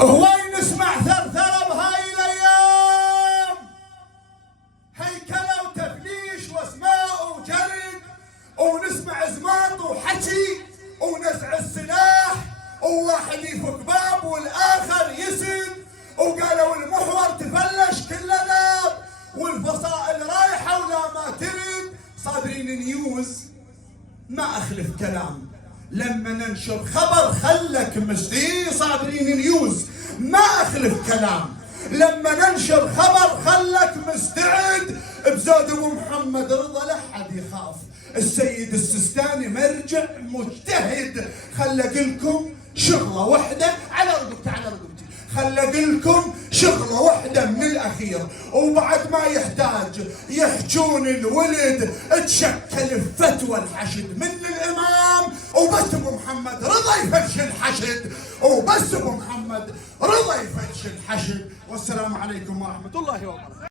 هواي نسمع ثرثرة بهاي الايام، هيكلة وتفليش واسماء وجرد، ونسمع زماط وحكي ونزع السلاح، وواحد يفك باب والاخر يسد، وقالوا المحور تفلش كله نار، والفصائل رايحه ولا ما ترد. صابرين نيوز ما اخلف كلام، لما ننشر خبر خلك مستي. صابرين نيوز ما اخلف كلام، لما ننشر خبر خلك مستعد. بزود ابو محمد رضا لا حد يخاف، السيد السستاني مرجع مجتهد. خل اقلكم شغله واحده على رقبتي على رقبتي، خل اقلكم شغله واحده من الاخير، وبعد ما يحتاج يحجون الولد تشكل فتوى الحشد من الامام، وبس ابو محمد رضا يفش الحشد، وبس ابو محمد رضا يفش الحشد. والسلام عليكم ورحمه الله وبركاته.